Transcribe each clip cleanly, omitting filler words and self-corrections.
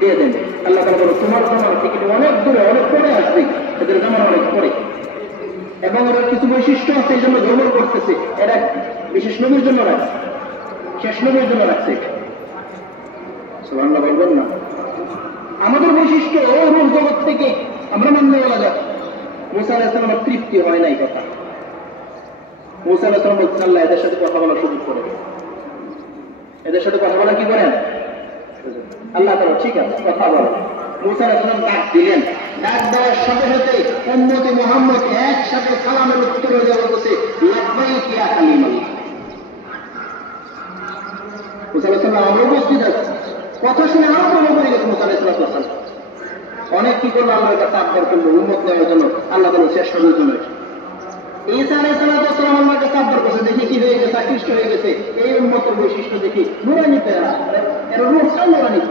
দিয়ে দেন। আল্লাহ তাআলা বলে তোমার জামার টিকিট অনেক দূরে, অনেক পরে আসবে, এদের জামার অনেক পরে, এবং এর কিছু বৈশিষ্ট্য আছে, এই জন্য গর্ব করতেছে। এরা বিশেষ নবীর জন্য রাখছে, শেষ নবীর জন্য রাখছে। সুবহানাল্লাহ বলবেন না? আমাদের বৈশিষ্ট্য ও রূপ জগৎ থেকে আমরা মানতে বলা যায়। মুসা আলাইহিস সালামের তৃপ্তি হয় নাই কথা। মুসা আলাইহিস সালাম বলছেন আল্লাহ এদের সাথে কথা বলার সুযোগ করে, এদের সাথে কথা বলা কি করেন? আল্লাহ তাআলা ঠিক আছে কথা বলেন। মুসা আলাইহিস সালাম ডাক দিলেন, ডাক দেওয়ার সাথে সাথে উম্মতে মুহাম্মদ একসাথে সালামের উত্তর দেওয়া বলতেছে লাব্বাইক ইয়া কালিমাল্লাহ। মুসা আলাইহিস সালাম আমরা উপস্থিত আছি, কথা শুনে আরো প্রবল হয়ে গেছে মুসা আলাইহিস সালাম। অনেক কি করলো আল্লাহর কাছে আবদার করলো উম্মত নেওয়ার জন্য, আল্লাহ তাআলা শেষ নবীর জন্য। ঈসা আলাইহিস সালাম আল্লাহর কাছে আবদার করছে, দেখি কি হয়ে গেছে, আকৃষ্ট হয়ে গেছে। এই উম্মতের বৈশিষ্ট্য দেখি নূরানি, এরা রূপটাও নূরানি।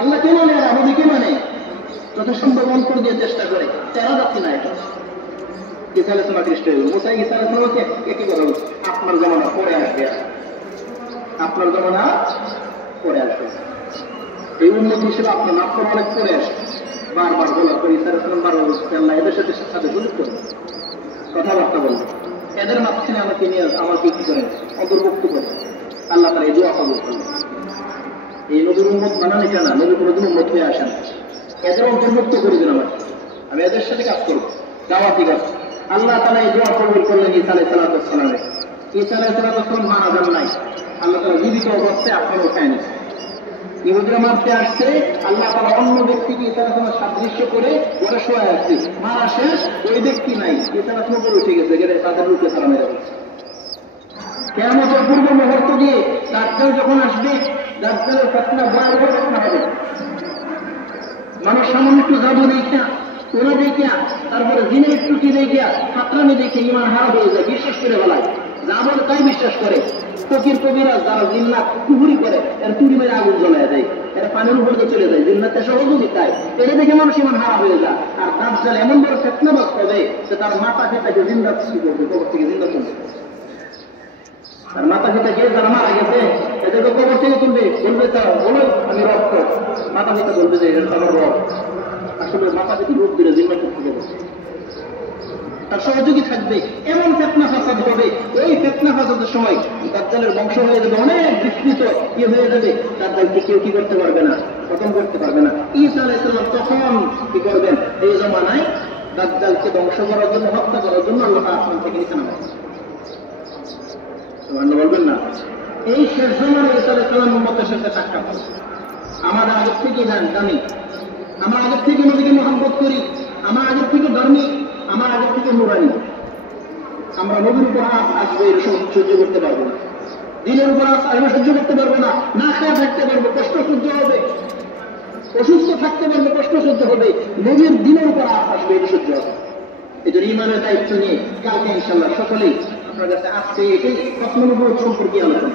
আল্লাহ কে মানে, এরা নবী কে মানে, যত সম্ভব অন্তর দিয়ে চেষ্টা করে, তেরা যাচ্ছে না। এটা ঈসা আলাইহিস সালাম আকৃষ্ট হয়ে গেল। মুসা ঈসা আলাইহিস সালামকে একই কথা বলছে, আপনার জামানা পরে আসবে, আপনার জামানা পরে আসবে। এই উন্নত হিসেবে আপনার নাম অনেক পরে আসে। বারবার বলার পর ঈসা আলাইহিস সালাম বারবার বলছে আল্লাহ এদের সাথে সাথে সুযোগ করবে, কথাবার্তা বলবে, এদের মাঝখানে আমাকে নিয়ে আমাকে কি করেন অন্তর্ভুক্ত করে। আল্লাহ তাআলা এই দোয়া কবুল করলেন। এই নবীর উম্মত বানানো কেন, নবী কোনোদিন উম্মত হয়ে আসেন, এদের অন্তর্ভুক্ত করে দিন আমাকে, আমি এদের সাথে কাজ করবো, যাওয়া ঠিক আছে। আল্লাহ তাআলা এই দোয়া কবুল করলেন ঈসা আলাইহিস সালামের। ঈসা আলাইহিস সালাম মারা যান নাই, আল্লাহ তাআলা জীবিত অবস্থায় আপনার উঠায় নিয়েছে। ইহুদিরা মারতে আসছে, আল্লাহ তাআলা অন্য ব্যক্তিকে ঈসা আলাইহিস সালামের সাদৃশ্য করে ওরা শোয়া আসছে, মারা শেষ, ওই ব্যক্তি নাই, ঈসা আলাইহিস সালাম উপরে উঠে গেছে, গেলে তাদের রূপে তারা মেরে ফেলছে। কিয়ামতের পূর্ব মুহূর্ত দিয়ে দাজ্জাল যখন আসবে, দাজ্জালের ফিতনা ভয়াবহ ফিতনা হবে। মানুষ সামান্য একটু জাদু দেখা, ওরা দেখা, তারপরে জিনের একটু কি দেখা, ফাতরামি দেখে ইমান হারা হয়ে যায়, বিশ্বাস করে ফেলায়, যা বলে তাই বিশ্বাস করে। ফকির কবিরাজ যারা জিন্নাত কুফরি করে, এর চুরি মেরে আগুন জ্বলায় দেয়, এরা পানির উপরে চলে যায়, জিন্নাতের সহযোগিতায়। এটা দেখে মানুষ ইমান হারা হয়ে যায়। আর দাজ্জাল এমন বড় ফিতনাবাজ হবে যে তার মাথা খেতাকে জিন্দা সৃষ্টি করবে, কবর থেকে জিন্দা তুলবে। আর মাথা খেতাকে যারা মারা গেছে এদেরকে কবর থেকে তুলবে, বলবে তারা বলো আমি রক্ত, মাথা খেতে বলবে যে এটা আমার রক্ত, আসলে মাথা খেতে রূপ দিলে জিন্দা করতে দেবো, তার সহযোগী থাকবে। এমন ফিতনা ফাসাদ হবে, এই ফিতনা ফাসাদের সময় দাজ্জালের বংশ হয়ে যাবে অনেক বিস্তৃত, হয়ে যাবে, দাজ্জালকে কেউ কি করতে পারবে না, খতম করতে পারবে না। ঈসা আলাইহিস সালাম তখন কি করবেন, এই জমানায় দাজ্জালকে ধ্বংস করার জন্য, হত্যা করার জন্য আল্লাহ আসমান থেকে নিচে নামাবেন। সুবহানাল্লাহ বলবেন না? এই শেষ জমানায় ঈসা আলাইহিস সালাম উম্মতের সাথে সাক্ষাৎ হবে। আমাদের আগের থেকে জানি, আমরা আগের থেকে নবীকে মহব্বত করি, আমরা আগের থেকে ধার্মিক, আমার আগের থেকে নুরানি। আমরা নবীর উপর আসবে সহ্য করতে পারবো না, দিনের উপর আসবে সহ্য করতে পারবো না, না খেয়ে থাকতে পারবো, কষ্ট সহ্য হবে, অসুস্থ থাকতে পারবো, কষ্ট সহ্য হবে, নবীর দিনের উপর আসবে এটা সহ্য হবে। এই জন্য ইমানের দায়িত্ব নিয়ে কালকে ইনশাআল্লাহ সকলেই আপনার কাছে আজকে এটাই সম্পর্কে আলোচনা।